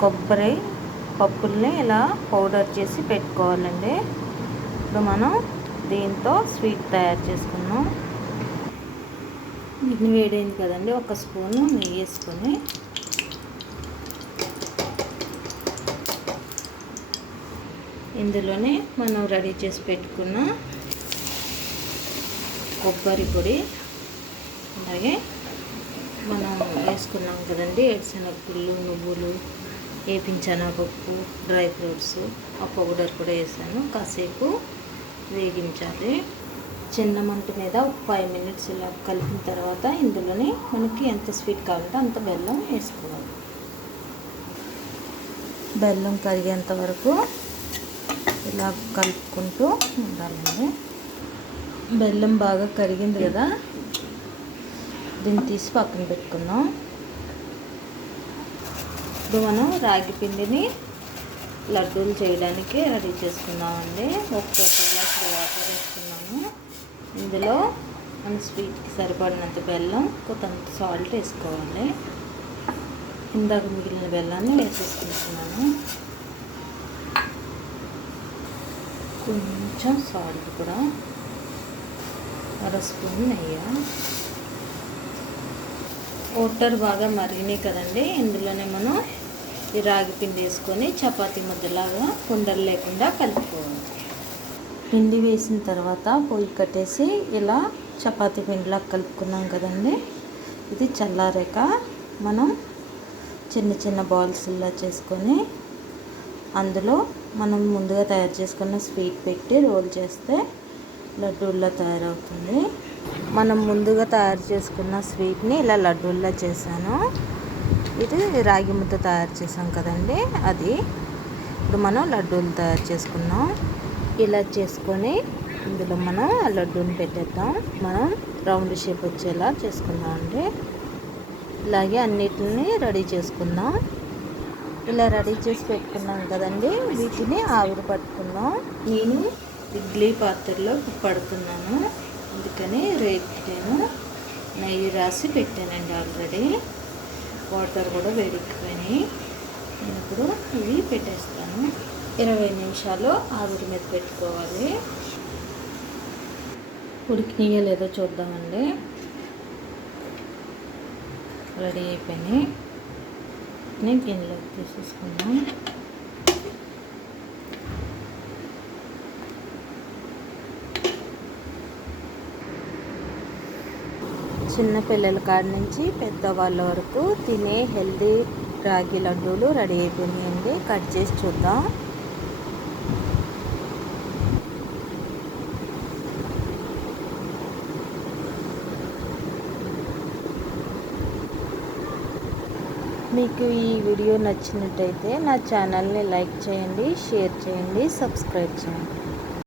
కొబ్బరి పప్పుల్ని ఇలా పౌడర్ చేసి పెట్టుకోవాలండి. ఇప్పుడు మనం దీంతో స్వీట్ తయారు చేసుకున్నాం. ఇది వేడైంది కదండి, ఒక స్పూను నెయ్యి వేసుకొని ఇందులోనే మనం రెడీ చేసి పెట్టుకున్న కొబ్బరి పొడి, అలాగే మనం వేసుకున్నాం కదండి ఏడుశనగగుళ్ళు, నువ్వులు, వేపించనపప్పు, డ్రై ఫ్రూట్స్, ఆ పౌడర్ కూడా వేసాను. కాసేపు వేగించాలి. చిన్న మంట మీద ఒక 5 మినిట్స్ ఇలా కలిపిన తర్వాత ఇందులోనే మనకి ఎంత స్వీట్ కావాలంటే అంత బెల్లం వేసుకోవాలి. బెల్లం కరిగేంత వరకు ఇలా కలుపుకుంటూ ఉండాలండి. బెల్లం బాగా కరిగింది కదా, దీన్ని తీసి పక్కన పెట్టుకుందాం. ఇప్పుడు మనం రాగి పిండిని లడ్డూలు చేయడానికి రెడీ చేసుకుందామండి. ఒక గ్లాసు వాటర్ వేసుకున్నాము. ఇందులో మన స్వీట్కి సరిపడినంత బెల్లం, కొంత సాల్ట్ వేసుకోవాలి. ఇందాక మిగిలిన బెల్లాన్ని వేసేసుకుంటున్నాను. కొంచెం సాల్ట్ కూడా, అర స్పూన్ నెయ్యి. వాటర్ బాగా మరిగినాయి కదండి, ఇందులోనే మనం ఈ రాగి పిండి వేసుకొని చపాతీ ముద్దలాగా ఉండలు లేకుండా కలుపుకోవాలి. పిండి వేసిన తర్వాత పొయ్యి కట్టేసి ఇలా చపాతీ పిండిలా కలుపుకున్నాం కదండి. ఇది చల్లారాక మనం చిన్న చిన్న బాల్స్ ఇలా చేసుకొని అందులో మనం ముందుగా తయారు చేసుకున్న స్వీట్ పెట్టి రోల్ చేస్తే లడ్డూల్లా తయారవుతుంది. మనం ముందుగా తయారు చేసుకున్న స్వీట్ని ఇలా లడ్డూల్లా చేశాను. ఇది రాగి ముద్ద తయారు చేసాం కదండి, అది ఇప్పుడు మనం లడ్డూలు తయారు చేసుకున్నాం. ఇలా చేసుకొని ఇందులో మనం ఆ లడ్డూని పెట్టేద్దాం. మనం రౌండ్ షేప్ వచ్చేలా చేసుకుందాం అండి. ఇలాగే అన్నిటిని రెడీ చేసుకుందాం. ఇలా రెడీ చేసి పెట్టుకున్నాం కదండి, వీటిని ఆవిరి పట్టుకుందాం. నేను ఇడ్లీ పాత్రలో పడుతున్నాను, అందుకని రేపు నెయ్యి రాసి పెట్టానండి. ఆల్రెడీ వాటర్ కూడా వేడెక్కిపోయినాయి. నేను ఇప్పుడు ఇవి పెట్టేస్తాను. 20 నిమిషాలు ఆవిరి మీద పెట్టుకోవాలి. ఉడికినాయో లేదో చూద్దామండి. రెడీ అయిపోయినాయి. నేను గిన్నెలోకి తీసేసుకున్నాం. చిన్న పిల్లల కాడ నుంచి పెద్దవాళ్ళ వరకు తినే హెల్దీ రాగి లడ్డూలు రెడీ అయిపోయినాయండి. కట్ చేసి చూద్దాం. మీకు ఈ వీడియో నచ్చినట్టయితే నా ఛానల్ని లైక్ చేయండి, షేర్ చేయండి, సబ్స్క్రైబ్ చేయండి.